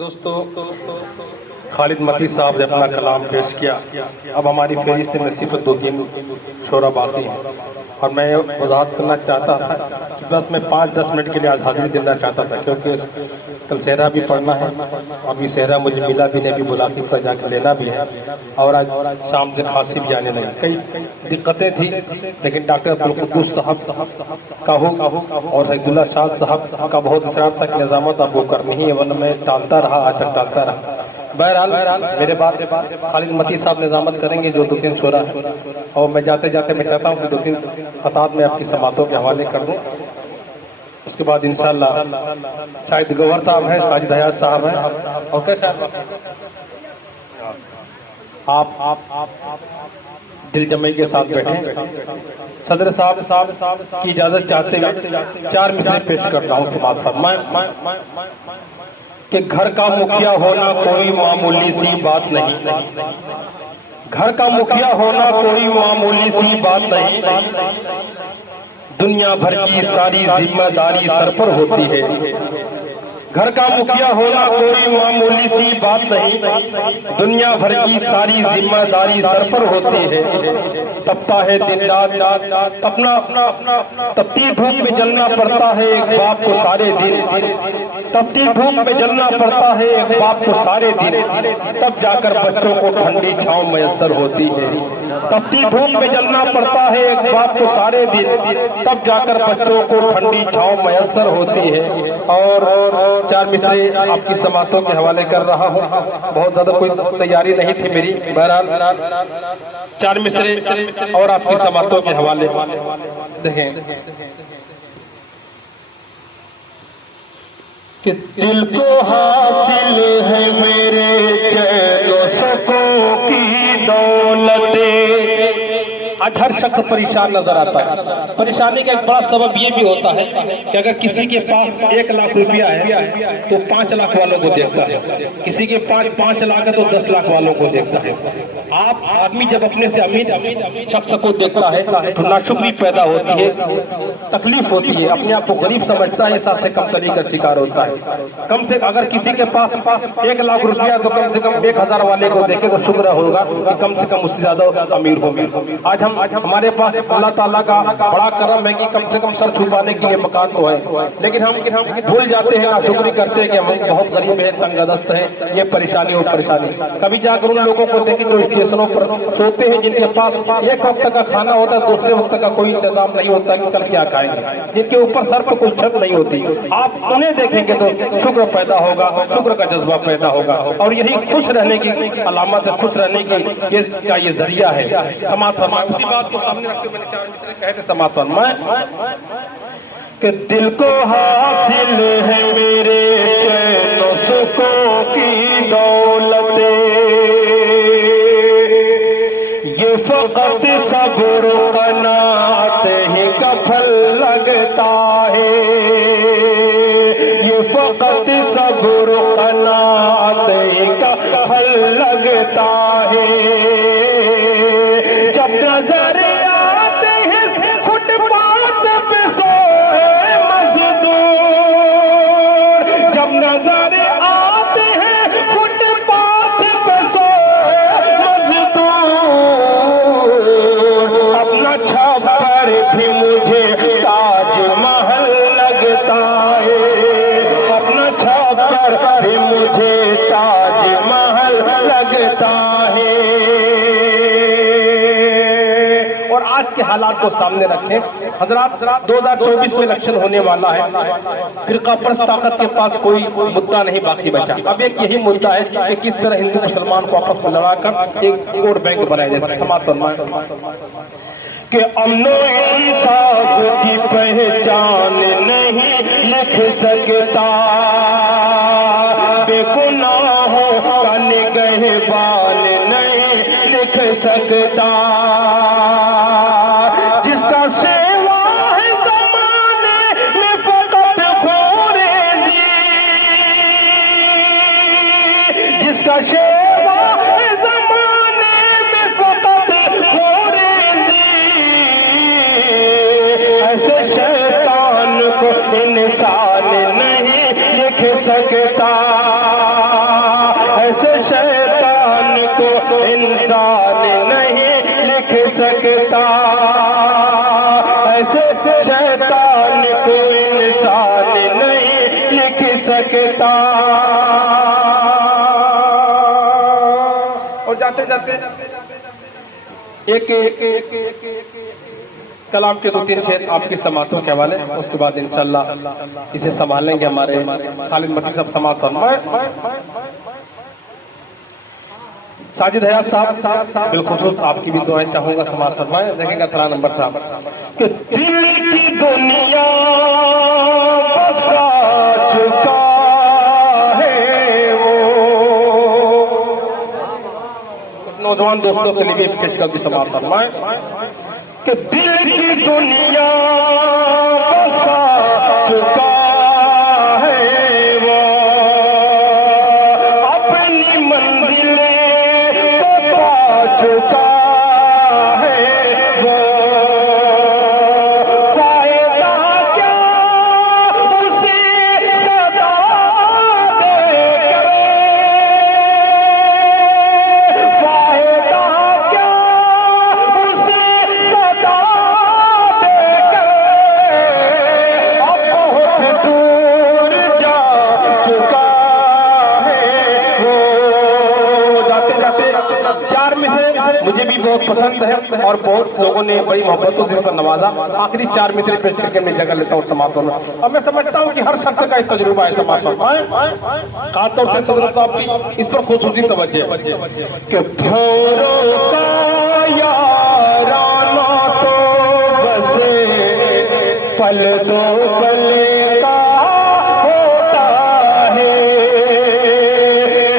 दोस्तों, खालिद मती साहब ने अपना कलाम पेश किया। अब हमारी फहरिस्त नसीब दो तीन छोरा बाकी हैं और मैं वजाहत करना चाहता था कि बस मैं 5-10 मिनट के लिए आज हाजिरी देना चाहता था, क्योंकि कल सहरा भी पढ़ना है। अभी सहरा मुझे मिला भी नहीं, अभी बुलाती था जाकर लेना भी है, और आज शाम से खांसी भी आने लगी। कई दिक्कतें थी, लेकिन डॉक्टर अब्दुल कुद्दूस साहब का हो और अब्दुल्ला शाह साहब का बहुत इसरार था कि निजामत अब वो करनी ही है, वरना मैं टालता रहा, आज तक टालता रहा। बहरहाल मेरे बाद खालिद मती साहब निजामत करेंगे जो 2-3 छोरा है, और मैं जाते जाते मैं चाहता हूँ कि 2-3 खताब में आपकी समातों के हवाले कर दूँ। उसके बाद इंशाअल्लाह शाहिद गौहर साहब हैं, साजिद हयात साहब हैं, और क्या आप दिल जमई के साथ बैठे। सदर साहब की इजाजत चाहते हुए 4 मिसरे पेश करता हूँ समात साहब। कि घर का मुखिया होना कोई मामूली सी बात नहीं, घर का मुखिया होना कोई मामूली सी बात नहीं, दुनिया भर की सारी जिम्मेदारी सर पर होती है। घर का मुखिया होना कोई मामूली सी बात नहीं, दुनिया भर की सारी जिम्मेदारी सर पर होती है। तपता है दिन रात अपना तपती धूप में जलना पड़ता है एक बाप को सारे दिन, तपती धूप में जलना पड़ता है एक बाप को सारे दिन, तब जाकर बच्चों को ठंडी छांव मैसर होती है। तपती धूप में जलना पड़ता है एक बाप को सारे दिन, तब जाकर बच्चों को ठंडी छांव मैसर होती है। और 4 मिसरे आपकी समातों के हवाले कर रहा हूँ, बहुत ज्यादा कोई तैयारी नहीं थी मेरी। बहरहाल 4 मिसरे और आपकी समातों के हवाले देखें कि दिल को हासिल है मेरे चैनो सकों की दौलते। आज हर शख्स परेशान नजर आता है। परेशानी का एक बड़ा सबब ये भी होता है कि अगर किसी के पास 1 लाख रुपया है तो 5 लाख वालों को देखता है, किसी के पास 5 लाख है तो 10 लाख वालों को देखता है। आप आदमी जब अपने से अमीर शख्स को देखता है तो नाशुक्री पैदा होती है, तकलीफ होती है, अपने आप को गरीब समझता है, हिसाब से कम तरीके का शिकार होता है। कम से अगर किसी के पास 1 लाख रुपया तो कम से कम 1000 वाले को देखे तो शुक्र होगा कि कम से कम उससे ज्यादा अमीर होंगे। आज हमारे पास अल्लाह ताला का बड़ा करम है कि कम से कम सर छुपाने के लिए मकान तो है, लेकिन हम भूल जाते हैं, नाशुक्री करते हैं कि हम बहुत गरीब हैं, तंगदस्त हैं, ये परेशानी और परेशानी। कभी जाकर उन लोगों को देखें जो स्टेशनों पर सोते हैं, जिनके पास एक वक्त का खाना होता है, दूसरे वक्त का कोई इंतजाम नहीं होता कि कल क्या खाएंगे, जिनके ऊपर सर पर कोई छत नहीं होती। आप उन्हें देखेंगे तो शुक्र पैदा होगा, शुक्र का जज्बा पैदा होगा, और यही खुश रहने की अलामत है, खुश रहने की ये जरिया है। समात फरमाए। उसी बात को सामने रखते मैंने 4 मिसरे कहे थे समात फरमाए कि दिल को हासिल है मेरे चैनो सुखों की दौलते, ये फकत सब्र कनात ही का फल लगता है, ये फकत सब्र कनात ही का फल लगता है। जब नजर आते हैं फुटपाथ पे सोए मजदूर, जब नजर आते हैं फुटपाथ पे सोए मजदूर, अपना छप्पर भी मुझे ताजमहल लगता है, अपना छप्पर भी मुझे ताजमहल लगता है। आज के हालात को सामने रखें हजरात। 2024 में इलेक्शन होने वाला है, फिरका परस्त ताकत के पास कोई मुद्दा नहीं बाकी बचा। अब एक यही मुद्दा है कि किस तरह हिंदू मुसलमान को आपस में लड़ाकर एक वोट बैंक बनाया जाए। समाप्त कि अमनो इंसाफ की पहचान नहीं लिख सकता, बेगुनाहों का निगहबान नहीं लिख सकता, जिसका सेवा है ज़माने में फकत खोरेंगी, जिसका सेवा है ज़माने में फकत खोरेंगी, ऐसे शैतान को इंसान नहीं लिख सकता। सकता। और जाते जाते एक कलाम के 2-3 शेर आपकी समातों के हवाले, उसके बाद इंशाल्लाह इसे संभालेंगे हमारे खालिद मती साहब समात फरमाए। साजिद हयात साहब बिलखुसूस आपकी भी दुआएं चाहूंगा समात फरमाए। देखेंगे 13 नंबर था कि दिल की दुनिया बसा चुका है वो। नौजवान दोस्तों के लिए भी पेशकश भी समात फरमाए कि दिल की दुनिया बसा चुका है वो, अपनी मंजिलें को पा चुका है वो। फायदा क्या उसे सदा देकर, फायदा क्या उसे सदा देकर, अब बहुत दूर जा चुका है वो। जाते जाते 4 में से मुझे भी बहुत पसंद है और बहुत लोगों ने बड़ी मोहब्बतों से उसका नवाजा। आखिरी 4 मिसरे पेश करके मैं जगह लेता हूँ समाप्त होना। अब मैं समझता हूँ कि हर शख्स का एक तजुर्बा है समाप्त होना। खासतौर से सदर साहब की इस पर खुसूसी तवज्जो कि भोरों का याराना तो बसे पल दो पल का होता है,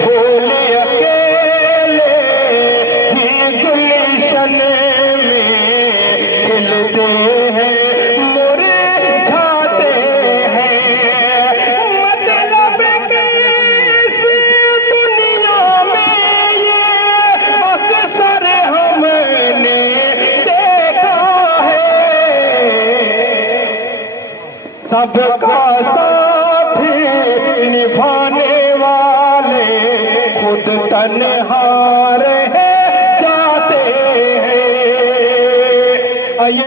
फूल अकेले ही गुलशन में खिलते हैं, मुरझाते हैं। मतलब कि इस दुनिया में ये अक्सर हमने देखा है, सबका साथ निभाने वाले खुद तन्हा